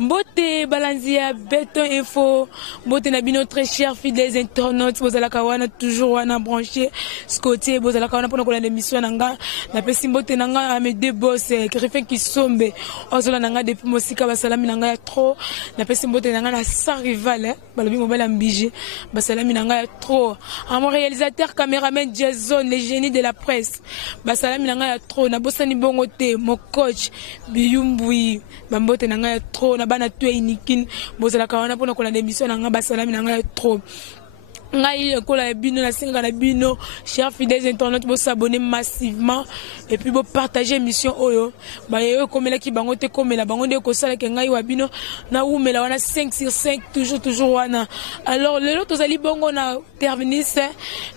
Mbote Balanzia Béton Info, Mbote Nabino très cher fidèles internautes, Bozala Kawana toujours wana branché, Scotty, Bozala Kawana pour nous l'émission nanga, na pesi Mbote nanga à mes deux boss, Griffin qui sombe, Ozola nanga depuis Mosika Basalami nanga trop, na pesi Mbote nanga na sans rival, Balobi mobile ambigé, Basalami nanga trop, à mon réalisateur, caméraman Jason, les génies de la presse, Basalami nanga trop, na Bosani Bongote, mon coach, Biyumbui, Bambote nanga trop, na bana tué inikin, Bozala Kawana pour nous l'émission nanga Basalami nanga trop. Ngai kola bino na singa na bino chers fidèles internautes vous s'abonner massivement et puis vous partager émission oyo ba yo komela ki bango te komela bango de ko sala ke ngai wa bino na umela wana 5 sur 5 toujours wana. Alors le lot ozali bongo na terministe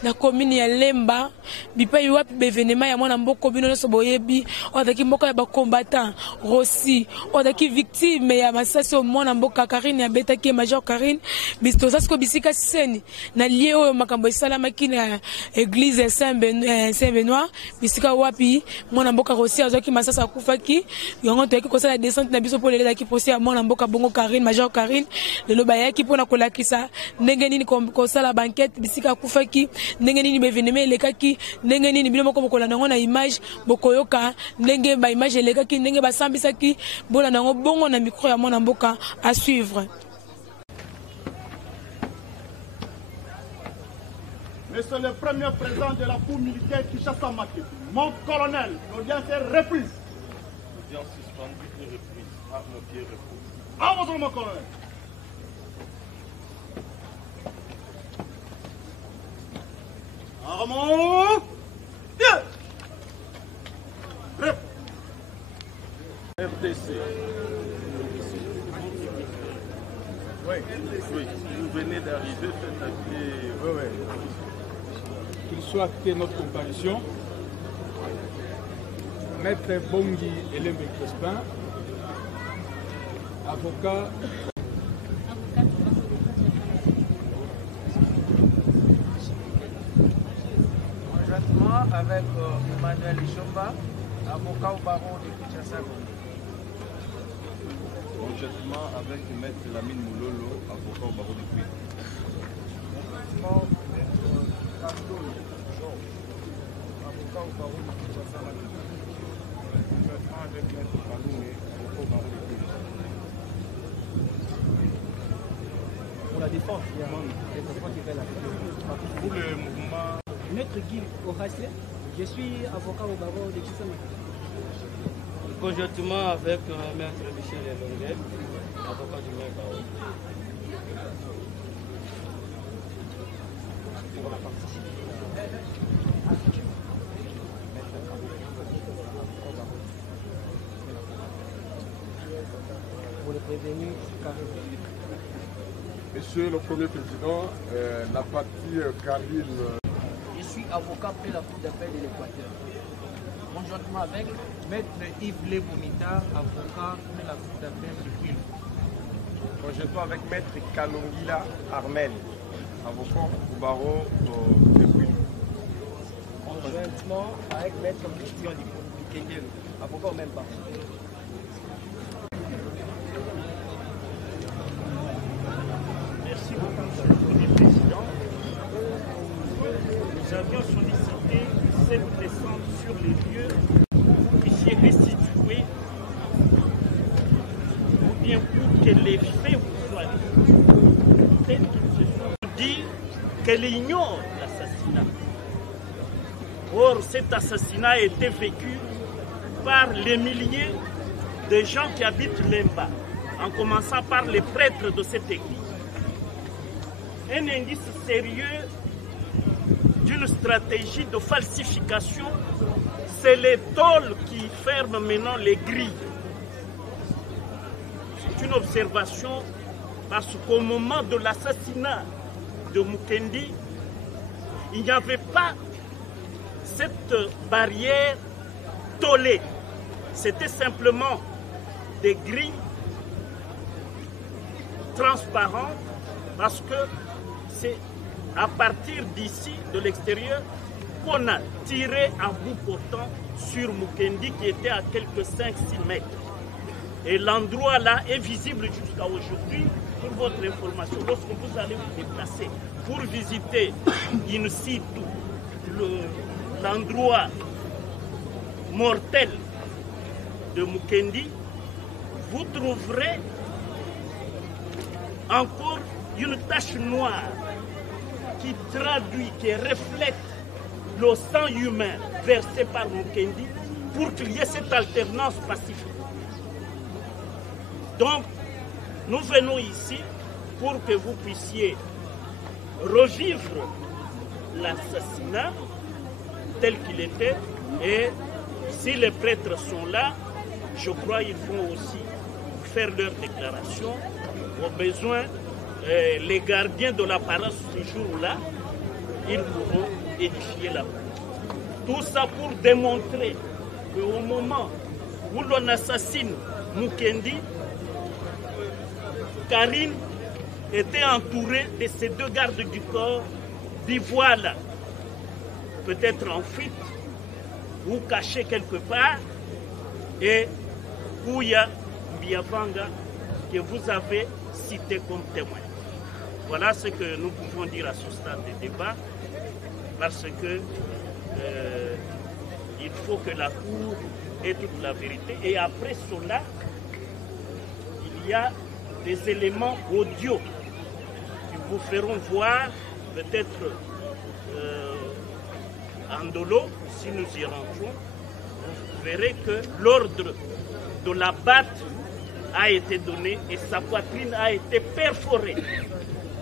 na commune ya Lemba bipa yo be événement ya mona mboko bino no soboyebi odaki mboko ya ba combattant Rossi odaki victime ya masasi au mona mboka Karine ya beta ki major Karine bisto sasko bisika seni na lié au makambo salama ki na église Saint-Benoît bisika wapi mwana mboka Rossi azoki masasa kufaki yongo to ko sala descente na biso pour les ki posi ya mwana mboka bongo Karine major Karine le loba yaki pona kolakisa ndenge nini ko sala banquette bisika kufaki ndenge nini beveneme lekaki ndenge nini bilo moko bokola nango na image bokoyoka ndenge ba image lekaki ndenge basambisaki bona nango bongo na micro ya mwana mboka à suivre. Monsieur le premier président de la cour militaire Kinshasa Maké, mon colonel, l'audience est reprise. L'audience suspendue et reprise. Armes au pied, repos. À votre mon colonel. Armes. Bien. RDC. Oui, vous venez d'arriver, faites acter. Oui. Qu'il soit acté notre comparution. Maître Bongi Elembe Crespin, avocat. Conjointement avec Emmanuel Ishomba, avocat au barreau de Kinshasa. Conjointement avec Maître Lamine Moulolo, avocat au barreau de Puy. Avocat au barreau de Kinshasa. Conjointement avec Maître Kaloune, avocat au barreau de Puy. Pour la défense, il y a des personnes qui veulent la Pour le mouvement. Maître Guy Horace, je suis avocat au barreau de Kinshasa. Conjointement avec Maître Michel Elonguet, avocat du même barreau. Pour la participation. Pour le prévenu, Monsieur le Premier Président, la partie Karine. Je suis avocat près la Cour d'appel de l'Équateur. Conjointement avec Maître Yves Lebomita, avocat près la Cour d'appel de Puy. Conjointement avec Maître Kalongila Armel, avocat au barreau de Puy. Conjointement avec Maître Christian Dikengel, avocat au même pas. Merci beaucoup, Monsieur le Premier Président. Nous avions sollicité cette descente sur les lieux pour puissiez restituer ou bien pour que les faits vous soient tels qu'ils se sont dit qu'elle ignore l'assassinat. Or, cet assassinat a été vécu par les milliers de gens qui habitent Lemba, en commençant par les prêtres de cette église. Un indice sérieux d'une stratégie de falsification, c'est les tôles qui ferment maintenant les grilles. C'est une observation parce qu'au moment de l'assassinat de Mukendi, il n'y avait pas cette barrière tôlée. C'était simplement des grilles transparentes parce que c'est à partir d'ici, de l'extérieur, qu'on a tiré un bout portant sur Mukendi qui était à quelques 5-6 mètres. Et l'endroit là est visible jusqu'à aujourd'hui. Pour votre information, lorsque vous allez vous déplacer pour visiter in situ l'endroit mortel de Mukendi, vous trouverez encore une tache noire qui traduit, qui reflète le sang humain versé par Mukendi pour qu'il y ait cette alternance pacifique. Donc, nous venons ici pour que vous puissiez revivre l'assassinat tel qu'il était, et si les prêtres sont là, je crois qu'ils vont aussi faire leur déclaration. Au besoin, les gardiens de la paroisse ce jour-là, ils pourront édifier la cour. Tout ça pour démontrer qu'au moment où l'on assassine Mukendi, Karine était entourée de ces deux gardes du corps d'ivoire, peut-être en fuite ou cachés quelque part, et où il y a Biavanga que vous avez cité comme témoin. Voilà ce que nous pouvons dire à ce stade de débat, parce que il faut que la Cour ait toute la vérité. Et après cela, il y a des éléments audio qui vous feront voir, peut-être en dolo, si nous y rentrons, vous verrez que l'ordre de la batte a été donné et sa poitrine a été perforée.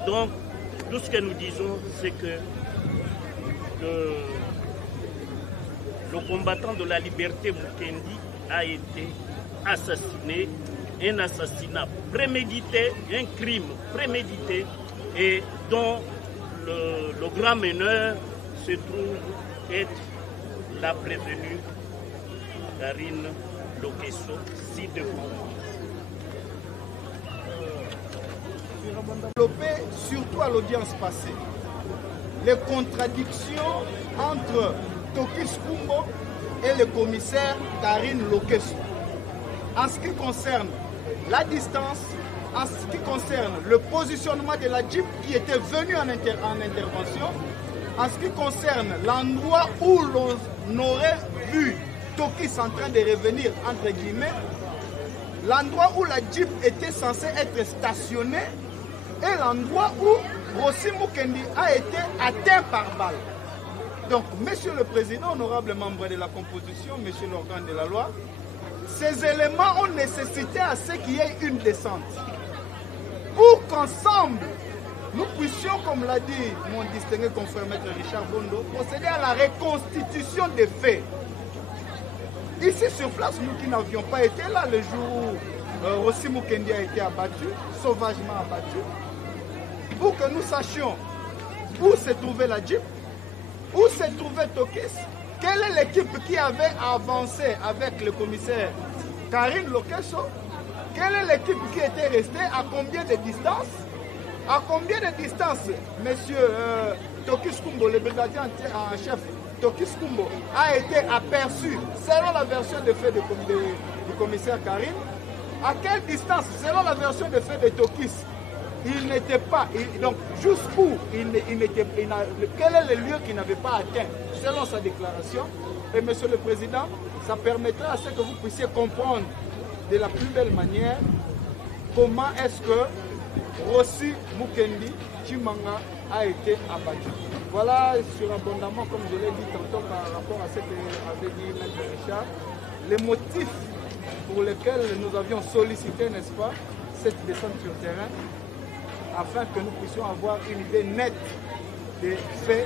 Donc, tout ce que nous disons, c'est que le combattant de la liberté Mukendi a été assassiné, un assassinat prémédité, un crime prémédité, et dont le grand meneur se trouve être la prévenue Karine Lokesso, si devant moi. Développé surtout à l'audience passée les contradictions entre Tokis Kumbo et le commissaire Karine Lokesso. En ce qui concerne la distance, en ce qui concerne le positionnement de la Jeep qui était venue en intervention, en ce qui concerne l'endroit où l'on aurait vu Tokis en train de revenir, entre guillemets, l'endroit où la Jeep était censée être stationnée et l'endroit où Rossi Mukendi a été atteint par balle. Donc, Monsieur le Président, honorable membre de la composition, Monsieur l'organe de la loi, ces éléments ont nécessité à ce qu'il y ait une descente. Pour qu'ensemble, nous puissions, comme l'a dit mon distingué confrère maître Richard Bondo, procéder à la reconstitution des faits. Ici sur place, nous qui n'avions pas été là le jour où Rossi Mukendi a été abattu, sauvagement abattu, pour que nous sachions où se trouvait la Jeep, où se trouvait Tokis, quelle est l'équipe qui avait avancé avec le commissaire Karine Lokesso, quelle est l'équipe qui était restée, à combien de distance, monsieur Tokis Kumbo, le brigadier en chef Tokis Kumbo, a été aperçu, selon la version de fait du commissaire Karine, à quelle distance, selon la version de fait de Tokis, il n'était pas, donc jusqu'où il n'était, quel est le lieu qu'il n'avait pas atteint, selon sa déclaration. Et Monsieur le Président, ça permettra à ce que vous puissiez comprendre de la plus belle manière comment est-ce que Rossi Mukendi Chimanga a été abattu. Voilà, surabondamment, comme je l'ai dit tantôt par rapport à ce que avait dit Maître Richard, les motifs pour lesquels nous avions sollicité, n'est-ce pas, cette descente sur terrain, afin que nous puissions avoir une idée nette des faits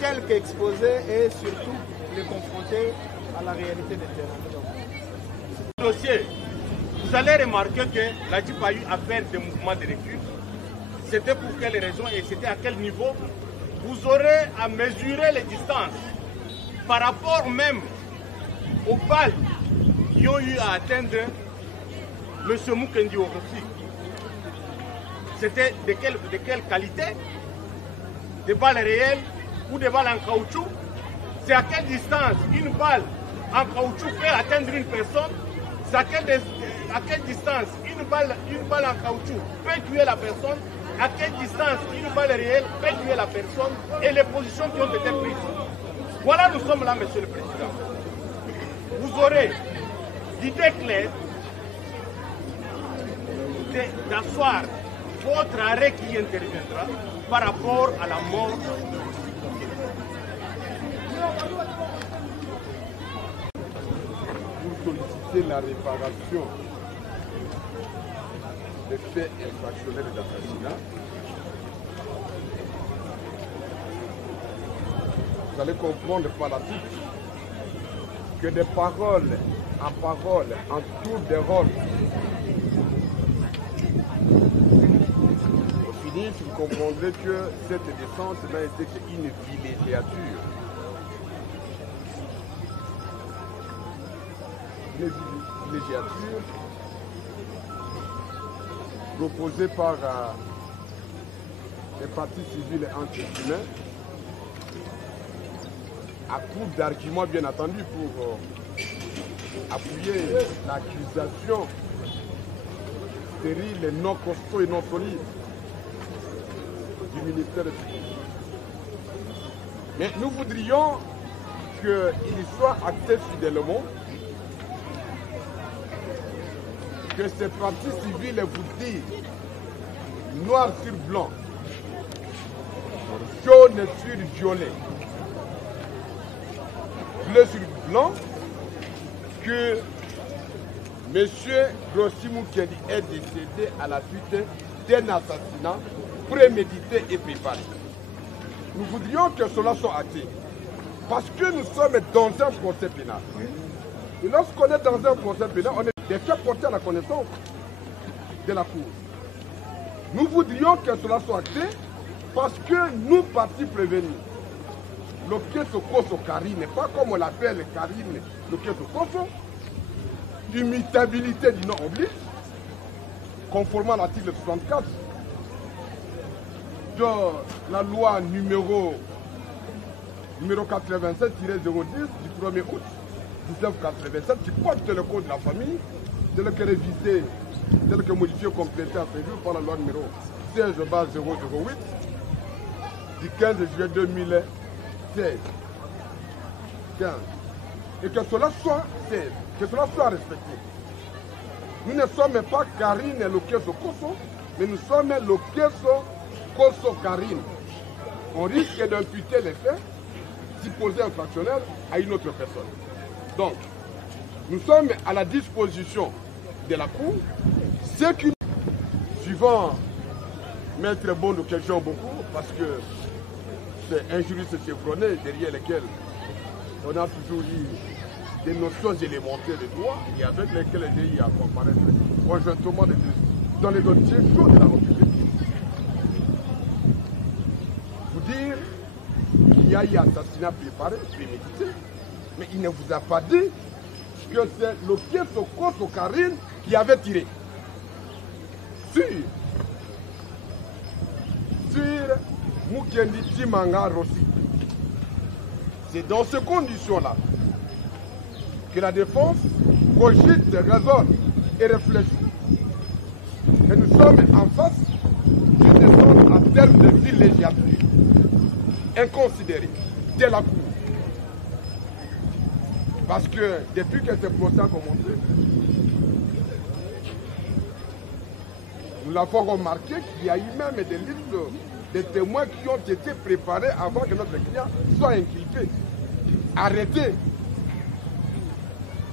tels qu'exposés et surtout les confronter à la réalité des terrains. Dossier, vous allez remarquer que la Jeep a eu à faire des mouvements de recul. C'était pour quelles raisons et c'était à quel niveau? Vous aurez à mesurer les distances par rapport même aux balles qui ont eu à atteindre M. Mukendi Rossi. C'était de quelle qualité? Des balles réelles ou des balles en caoutchouc? C'est à quelle distance une balle en caoutchouc peut atteindre une personne? C'est à à quelle distance une balle en caoutchouc peut tuer la personne, à quelle distance une balle réelle peut tuer la personne et les positions qui ont été prises. Voilà, nous sommes là, Monsieur le Président. Vous aurez l'idée claire d'asseoir votre arrêt qui interviendra par rapport à la mort. Pour solliciter la réparation des faits infractionnels d'assassinat, vous allez comprendre par la suite que de parole en parole, en tour de rôle, au finish, vous comprendrez que cette descente n'a été qu'une villégiature. Une villégiature proposée par les partis civils entre guillemets, à coup d'arguments bien entendu pour appuyer l'accusation stérile, non costaud et non solide du ministère public. Mais nous voudrions qu'il soit acté fidèlement que ces partis civils vous disent noir sur blanc, jaune sur violet, bleu sur blanc, que M. Grossi Mukendi est décédé à la suite d'un assassinat prémédité et préparé. Nous voudrions que cela soit acté, parce que nous sommes dans un procès pénal. Et lorsqu'on est dans un procès pénal, on est des faits portés à la connaissance de la Cour. Nous voudrions que cela soit acté, parce que nous, partis prévenus, le Keso Karine, pas comme on l'appelle Karine, le Keso, l'immutabilité du nom oblige, conformément à l'article 64 de la loi numéro 87-010 du 1er août 1987 qui porte le code de la famille, tel que révisé, tel que modifié, complété, prévu par la loi numéro 16/008 du 15 juillet 2016. 15. Et que cela soit respecté. Nous ne sommes pas Karine et Lokeso Koso, mais nous sommes Lokeso Koso Karine. On risque d'imputer les faits supposés infractionnels à une autre personne. Donc, nous sommes à la disposition de la Cour, ce qui, suivant Maître Bondo, que j'aime beaucoup, parce que c'est un juriste chevronné derrière lequel on a toujours eu des notions élémentaires de droit et avec lesquelles j'ai eu à comparaître conjointement dans les dossiers chauds de la République. Vous dire qu'il y a eu assassinat préparé, prémédité, mais il ne vous a pas dit que c'est le Keso Koso Karine qui avait tiré sur Mukendi Timanga Rossi. C'est dans ces conditions-là que la défense cogite, raisonne et réfléchit. Et nous sommes en face d'une défense en termes de villégiature inconsidérée de la Cour. Parce que depuis que ce procès a commencé, nous l'avons remarqué qu'il y a eu même des listes de témoins qui ont été préparés avant que notre client soit inculpé, arrêté.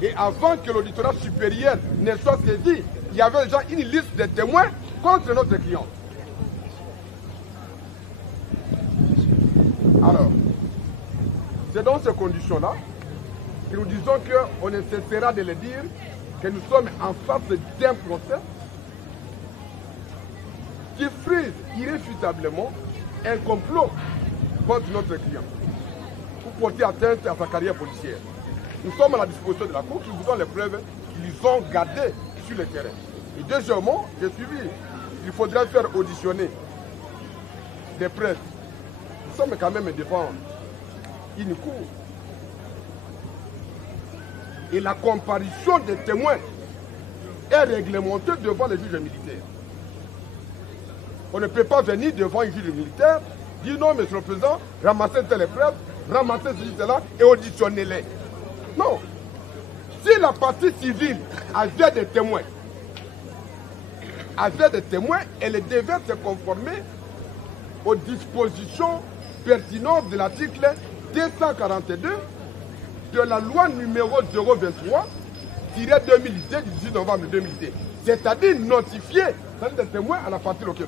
Et avant que l'auditorat supérieur ne soit saisi, il y avait déjà une liste de témoins contre notre client. Alors, c'est dans ces conditions-là que nous disons qu'on ne cessera de le dire, que nous sommes en face d'un procès qui frise irréfutablement un complot contre notre client pour porter atteinte à sa carrière policière. Nous sommes à la disposition de la Cour qui vous donne les preuves qu'ils ont gardées sur le terrain. Et deuxièmement, j'ai suivi, il faudrait faire auditionner des prêtres. Nous sommes quand même devant une cour. Et la comparution des témoins est réglementé devant les juges militaires. On ne peut pas venir devant un juge militaire, dire non, monsieur le président, ramassez telle preuve, ramassez ceci, cela, et auditionnez-les. Non. Si la partie civile avait des témoins, elle devait se conformer aux dispositions pertinentes de l'article 242 de la loi numéro 023-2010 du 18 novembre 2010. C'est-à-dire notifier des témoins à la partie locale.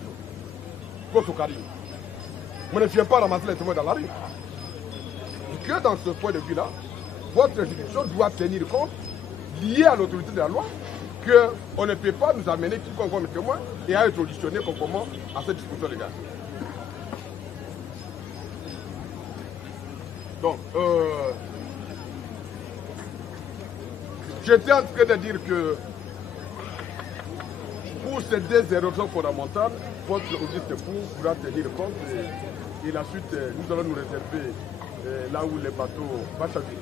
On ne vient pas ramasser les témoins dans la rue. Et que dans ce point de vue-là, votre juridiction doit tenir compte, lié à l'autorité de la loi, qu'on ne peut pas nous amener quiconque comme témoin et à être auditionné conformément à cette disposition légale. Donc, j'étais en train de dire que pour ces deux raisons fondamentales, votre auditeur pourra tenir compte et la suite, nous allons nous réserver là où les bateaux vont chavirer.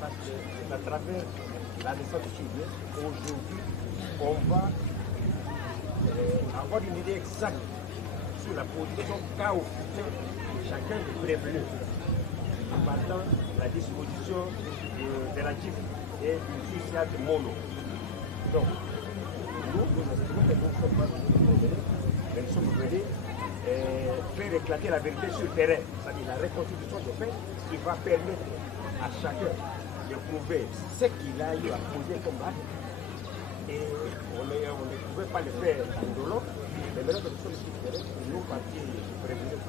Parce que à travers la naissance de Chibé, aujourd'hui, on va avoir une idée exacte sur la position qu'a occupé chacun des prévenus en partant de la disposition de la GIF et du social de Mono. Donc, nous estimons que nous sommes venus faire éclater la vérité sur le terrain, c'est-à-dire la reconstitution des faits qui va permettre à chacun de prouver ce qu'il a eu à poser comme acte. Et on ne pouvait pas le faire en dolo, mais maintenant que nous sommes sur le terrain, nous partis prévenus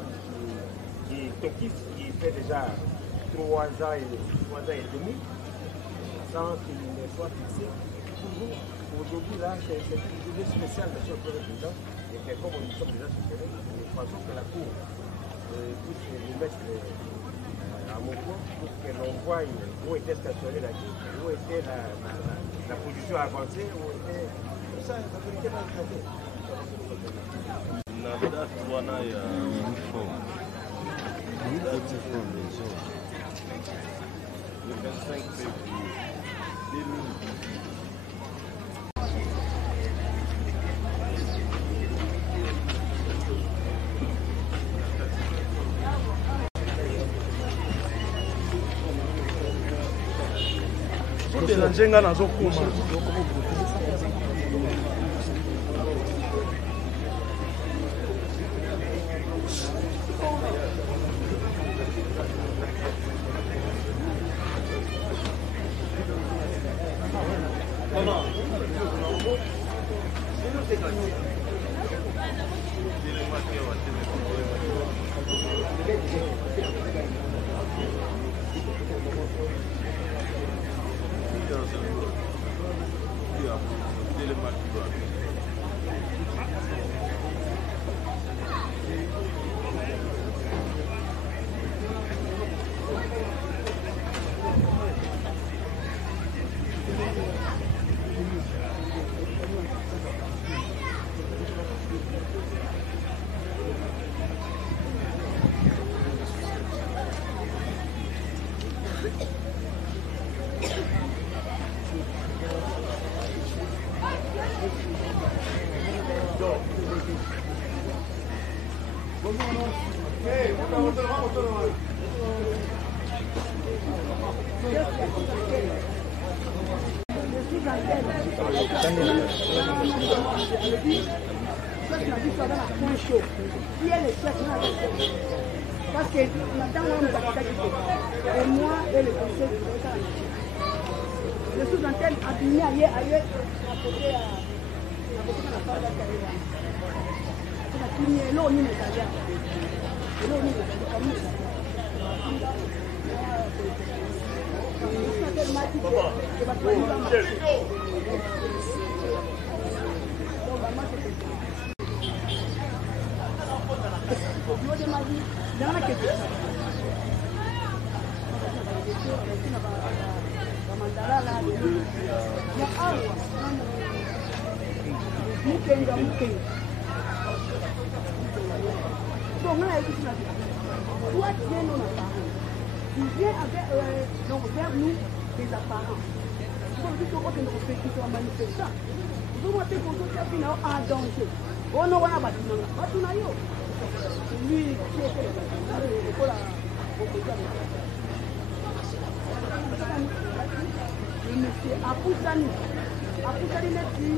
qui fait déjà 3 ans et demi, sans qu'il ne soit fixé. Pour nous, aujourd'hui, là, c'est une journée spéciale, monsieur le Président, et que comme nous sommes déjà sur le terrain, nous pensons que la Cour puisse nous mettre à mon point pour que l'on voie où était stationnée la Cour, où était la position avancée, où était tout ça, la vérité va être traitée. Le 25 février 2010. njenga nazokuma Parce que maintenant, on nous a et moi et le conseil du État. Je suis en train d'abîmer ailleurs, à côté de la part de la carrière. C'est la première, l'eau n'est pas là. L'eau n'est pas Toi, tu viens non apparent. Tu viens avec, donc vers nous des apparences. Tu vas dire que nous faisons un manifestant. Nous avons été consultés en danger. On n'a pas de bâtiment. Lui, qui est le monsieur Apoussani. Apoussani n'est plus.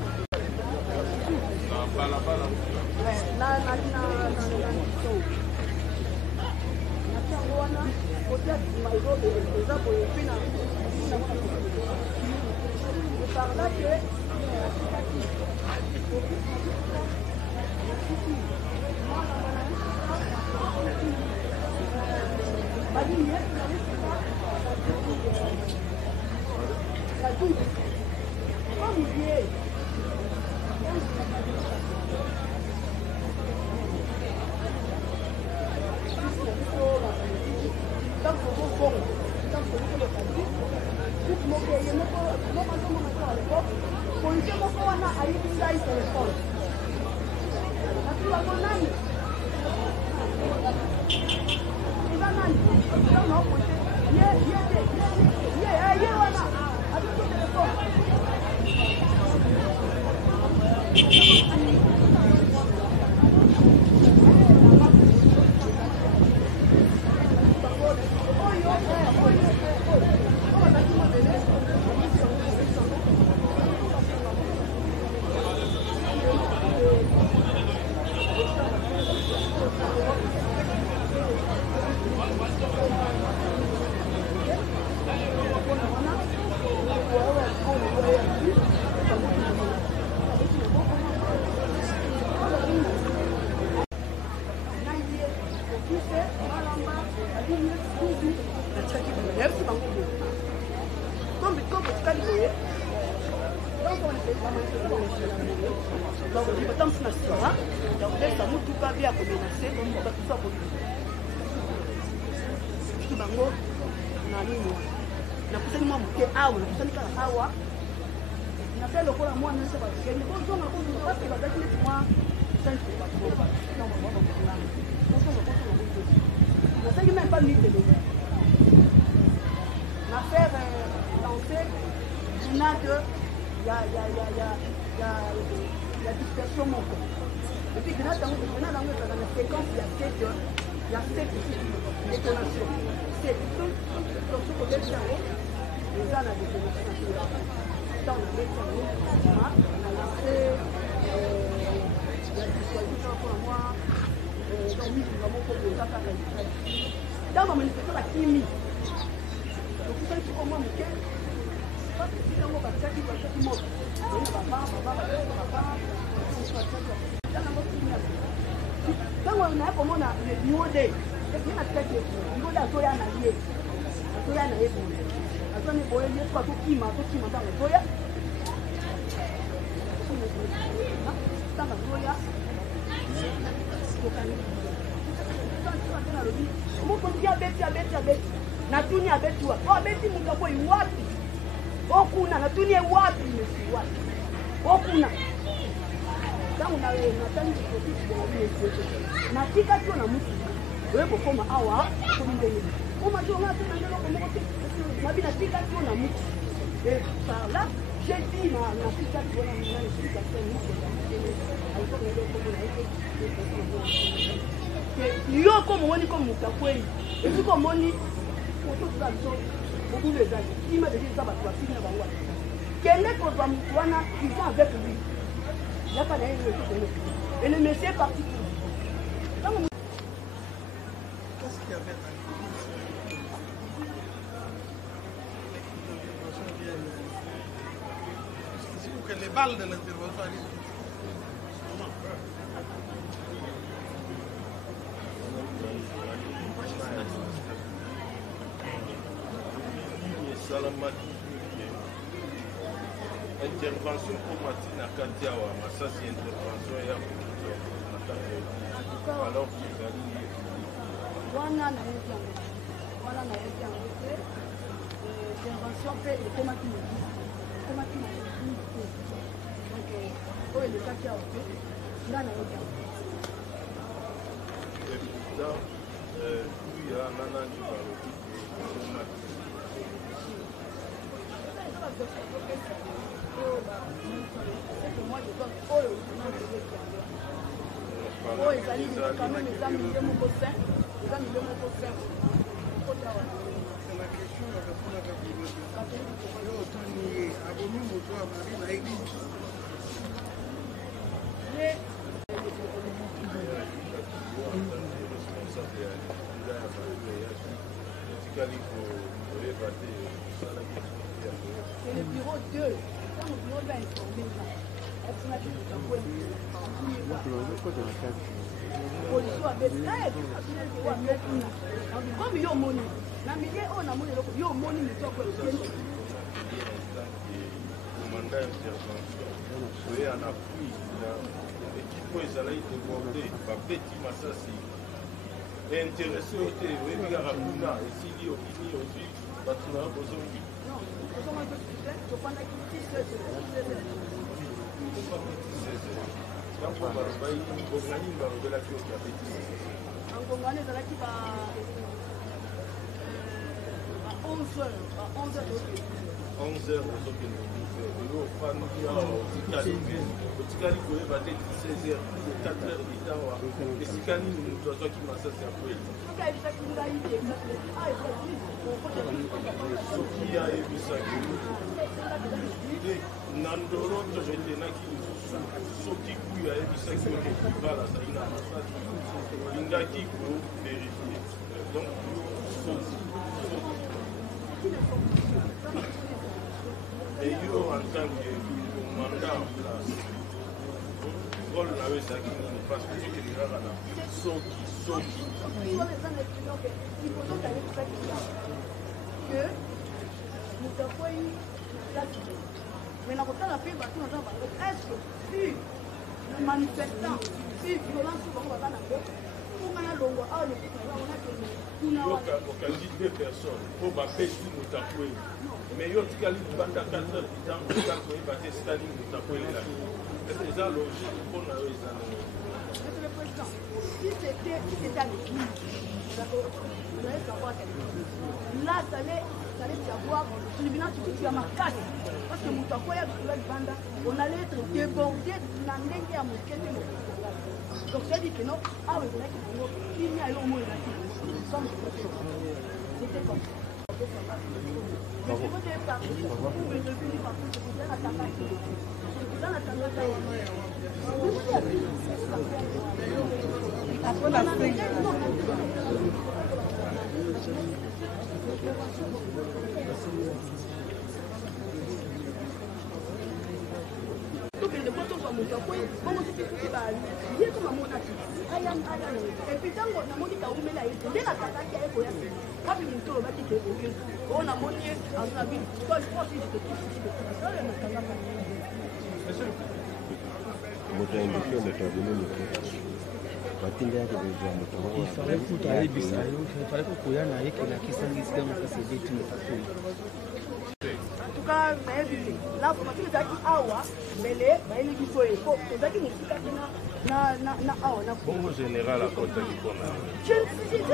Et le monsieur est parti. Qu'est-ce qu'il y avait que les balles de l'intervention arrivent. Intervention pour Martina Katiawa, ça c'est intervention et alors que vous allez intervention fait le comment tu me dis. Donc, le Katiawa, là, il y le bureau 2, quand le bureau va informer ça, comme yo moni, na milieu on a moni yo moni ni toko mandat d'intervention, soyez en appui, l'équipe est allée demander, Babeti Massassi, et intéressé au thé, oui, mais Rapuna, et s'il y a fini aussi, Batuna, Bozongi. Non, Bozongi, je prends la critique, quand on va travailler, on va gagner dans la chose qui a fait. On va gagner dans la qui va à 11h, à 11h. 11h, nous sommes au Tikali, vous pouvez battre 16h, 4h du temps. Et si Kani nous doit qui m'a ça, c'est après. Ce qui a évu ça, Nandoro, je n'ai pas qui ce qui couille a évu ça, qui va là, ça y a un massage. Il y a qui pour vérifier. Donc, et yo en tant que mandat en place, rôle là où ça qui nous passe, parce que les gens là, Soki. Il faut aller pour ça que nous avons eu la place. Mais la route à la paix, est-ce que si le manifestant, si violence sur le route à la paix, pour gagner l'ongo, on a dit deux personnes, pour battre nous tapouer. Mais il y a aussi des bandes à 4 heures du temps, pour battre Staline nous tapouer là. C'est ça logique pour nous. Monsieur le Président, si c'était à l'église, vous allez savoir quelque chose. Là, ça allait y avoir le tribunal qui a ma casse. Parce que Moutakoya, on allait être débordé de la langue à Moukété. Donc, ça dit que non, ah oui, il y a eu au moins la c'était comme ça. Mais si vous êtes parti, vous pouvez devenir parti, vous êtes attaqué. Vous êtes attaqué. Après la donc le botton va monter comment tu fais ça il y a comme un monati ayam et puis tant qu'on a monté à où mais là il est la tata qui est pour y quand il me tourne il est on a monté à la ville toi je pense que c'est tout ça le il fallait foutre à Ibiza, il fallait que Koyana ait que la question ici dans le CD tu ne pas fait. En tout cas, là, pour que tu aies awa, belé, bah il est du feu. Faut que tu aies Bon général à côté du commun. Je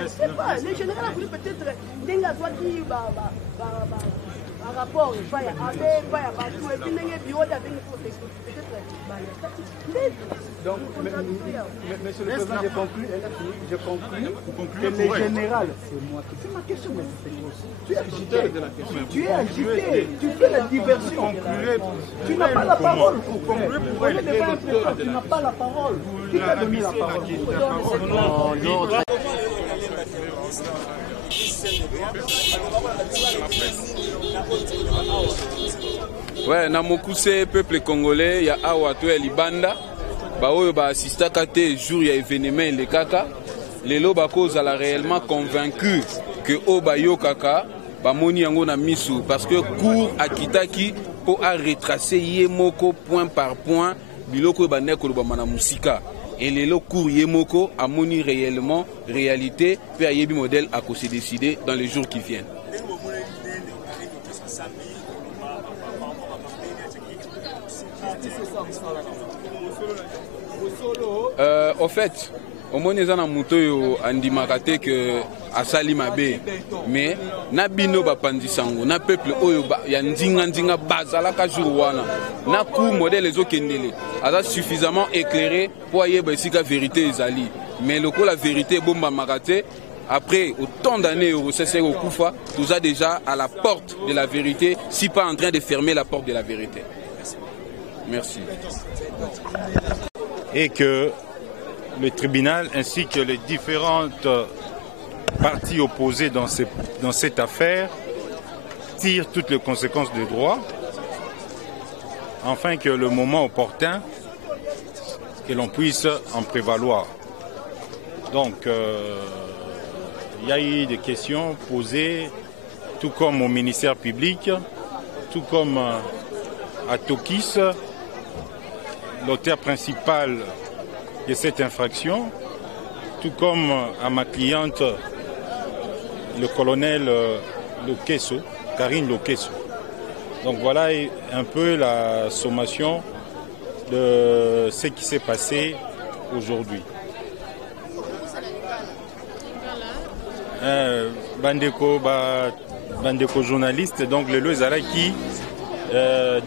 ne sais pas. Le général a voulu peut-être denga soit dit un rapport, il va y avoir partout et puis il y a bureau avec donc, monsieur le Président, j'ai conclu que le général, c'est moi qui fais ma question, mais tu es agité de la question. Tu es agité, tu fais la diversion. Tu n'as pas la parole. Tu n'as pas la parole. Qui t'a donné la parole? Ouais, na mokuse peuple congolais ya awa to ya libanda ba oyo ba assistaka te jour ya événement le kaka lelo ba cause la réellement convaincu que o ba yokaka ba moni yango na misu parce que cours akitaki pour a retracer yemoko point par point biloko ba nekolo ba mana musika et lelo cours yemoko a moni réellement réalité pe ayebi modèle à se décider dans les jours qui viennent. Au fait, omoni eza na moto oyo andimaka te ke asali mabe mais na bino bapandisa yango na peuple oyo ya ndinga bazalaka jour wana na coup modèle ezokendele aza suffisamment éclairé po ayeba esika vérité ezali mais lokola vérité ebombamaka te après autant d'années au CCR au Koufa, nous a déjà à la porte de la vérité, si pas en train de fermer la porte de la vérité. Merci. Et que le tribunal ainsi que les différentes parties opposées dans cette affaire tirent toutes les conséquences du droit, afin que le moment opportun, que l'on puisse en prévaloir. Donc, il y a eu des questions posées, tout comme au ministère public, tout comme à Tokis, l'auteur principal de cette infraction, tout comme à ma cliente, le colonel Lokesso, Karine Lokesso. Donc voilà un peu la sommation de ce qui s'est passé aujourd'hui. Bandeko journaliste, donc les Lozala qui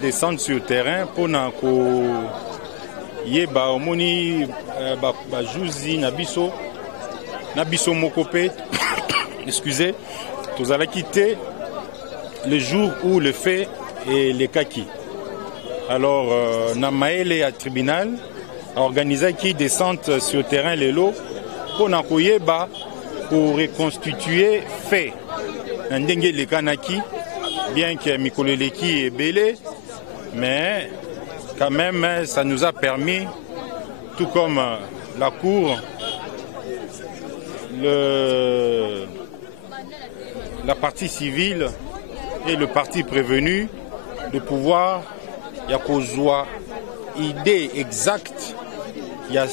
descendent sur le terrain pour nako yeba omoni bajuzi nabiso mokope excusez tous allez quitter le jour où le fait est le kaki. Alors Namaele à tribunal a organisé qui descendent sur le terrain les lots pour nako yeba pour reconstituer fait ndenge le kanaki bien que Mikoleleki est belé mais quand même ça nous a permis tout comme la cour la partie civile et le parti prévenu de pouvoir y a kozwa idée exacte y a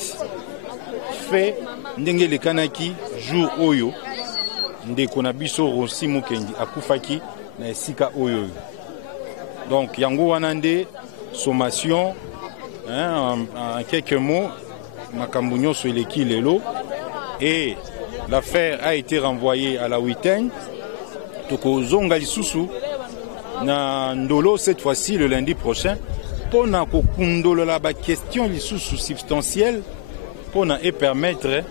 fait ndenge le kanaki jour oyo ndeko na biso Rossi Mukendi akufaki na esika oyo. Donc yango wana nde sommation en quelques mots makambo nyonso eleki lelo et l'affaire a été renvoyée à la huitaine tokozonga lisusu na ndolo cette fois-ci le lundi prochain pour na kokundolola ba question lisusu substantielle pour na et permettre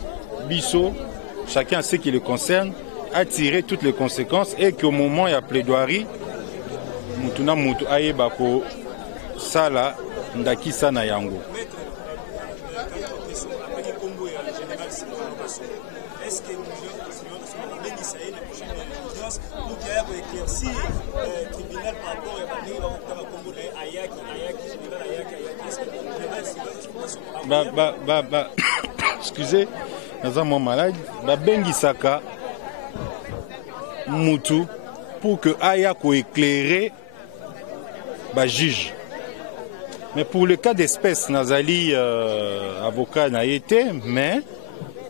biso chacun ce qui le concerne à tirer toutes les conséquences et qu'au moment il y a plaidoirie mutuna mutu ayeba ko sala ndakisa na yango. Est-ce que pour éclaircir le tribunal par rapport à excusez, nous sommes malades. Bengisaka mutu pour que aya ko éclairer ba juge. Mais pour le cas d'espèce Nazali avocat n'a été mais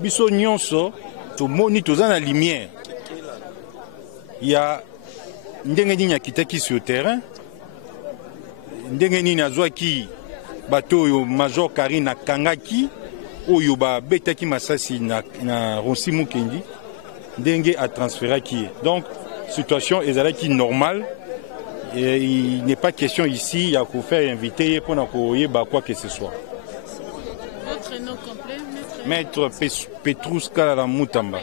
biso nyonso to moni toza na lumière. Il y a ndenge nini akitaki sur terrain ndenge nini azwaki bato yo major Karine akangaki oyo ba betaki masasi na Rossi Mukendi ndenge a transféraki. Donc situation ezalaki normale et il n'est pas question ici à ko faire inviter pour na ko yeba quoi que ce soit. Votre nom complet Maître Petrus Kalala Mutamba.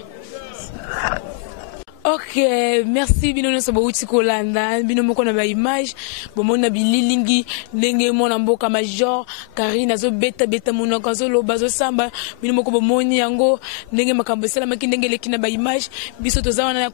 Ok, merci bino nyonso bauti kolanda bino moko na ba image bomona bililingi ndenge mona mboka major Karine azo beta monoko azo loba azo samba bino moko bomoni yango ndenge makambo sala maki ndenge leki na ba image biso toza na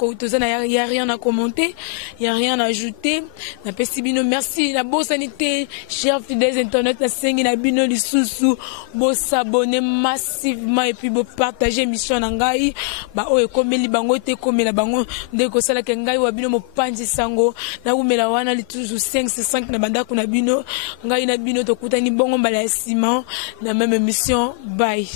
y a rien à commenter, y a rien à ajouter. Na pesi bino merci na bo sanité chers fidèles internautes na sengi na bino lisusu bo s'abonner massivement et puis bo partager émission na ngai ba o ekomeli bango te komela bango ndeko sala ke ngai wa bino mopanzi sango na kumela wana li toujours 5 na bandako na bino ngai na bino tokutani bongo mbala ya sima na même émission bye.